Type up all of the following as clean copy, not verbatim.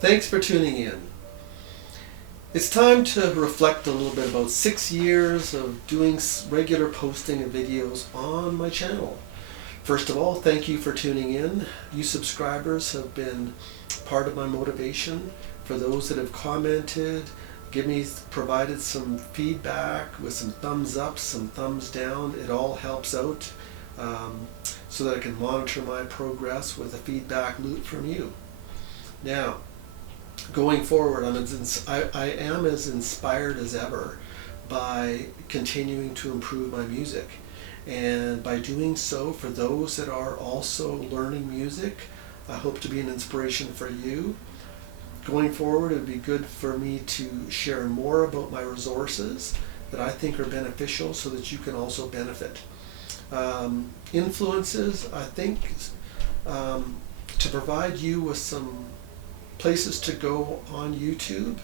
Thanks for tuning in. It's time to reflect a little bit about 6 years of doing regular posting of videos on my channel. First of all, thank you for tuning in. You subscribers have been part of my motivation. For those that have commented, provided some feedback with some thumbs up, some thumbs down, it all helps out so that I can monitor my progress with a feedback loop from you. Now, going forward, I am as inspired as ever by continuing to improve my music. And by doing so, for those that are also learning music, I hope to be an inspiration for you. Going forward, it would be good for me to share more about my resources that I think are beneficial so that you can also benefit. Influences, I think, to provide you with some places to go on YouTube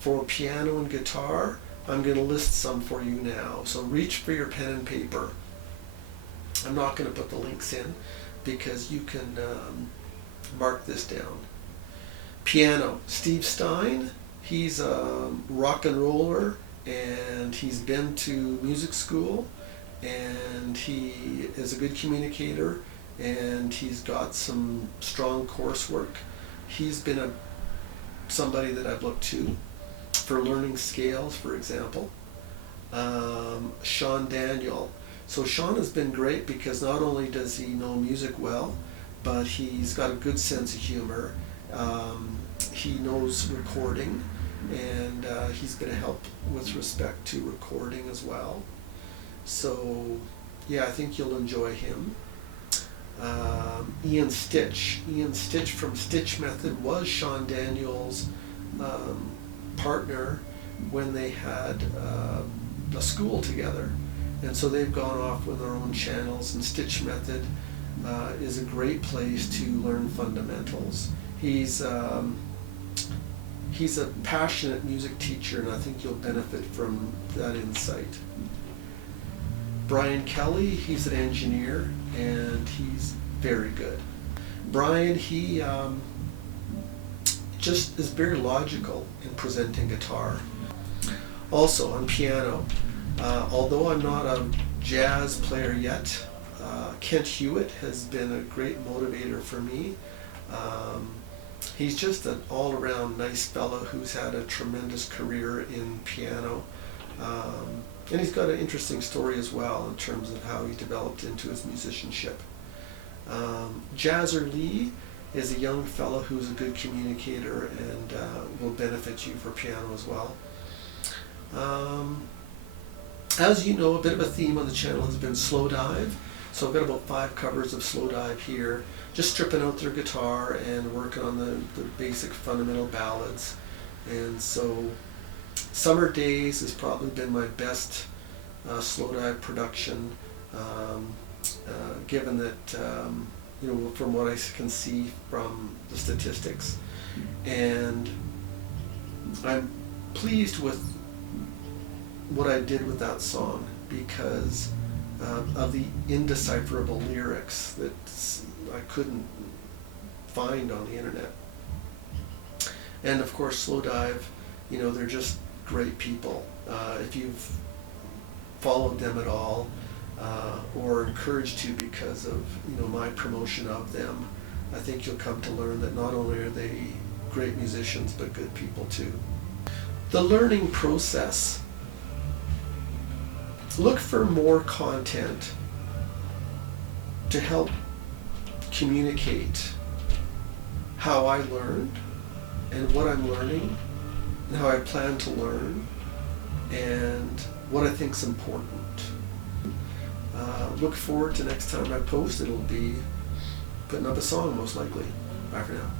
for piano and guitar. I'm going to list some for you now, so reach for your pen and paper. I'm not going to put the links in because you can mark this down. Piano, Steve Stein, he's a rock and roller and he's been to music school and he is a good communicator and he's got some strong coursework. He's been somebody that I've looked to for learning scales, for example. Sean Daniel. So Sean has been great because not only does he know music well, but he's got a good sense of humor. He knows recording, and he's been a help with respect to recording as well. So yeah, I think you'll enjoy him. Ian Stitch from Stitch Method was Sean Daniel's partner when they had a school together, and so they've gone off with their own channels, and Stitch Method is a great place to learn fundamentals. He's a passionate music teacher, and I think you'll benefit from that insight. Brian Kelly, he's an engineer, and he's very good. Brian, he just is very logical in presenting guitar. Also on piano, although I'm not a jazz player yet, Kent Hewitt has been a great motivator for me. He's just an all-around nice fellow who's had a tremendous career in piano. And he's got an interesting story as well in terms of how he developed into his musicianship. Jazzer Lee is a young fellow who's a good communicator and will benefit you for piano as well. As you know, a bit of a theme on the channel has been slow dive. So I've got about 5 covers of slow dive here, just stripping out their guitar and working on the basic fundamental ballads. And so Summer Days has probably been my best slow dive production, given that, from what I can see from the statistics. And I'm pleased with what I did with that song because of the indecipherable lyrics that I couldn't find on the internet. And of course, slow dive, they're just great people. If you've followed them at all or encouraged to because of my promotion of them, I think you'll come to learn that not only are they great musicians but good people too. The learning process. Look for more content to help communicate how I learned and what I'm learning and how I plan to learn and what I think is important. Look forward to next time I post. It'll be putting up a song most likely. Bye for now.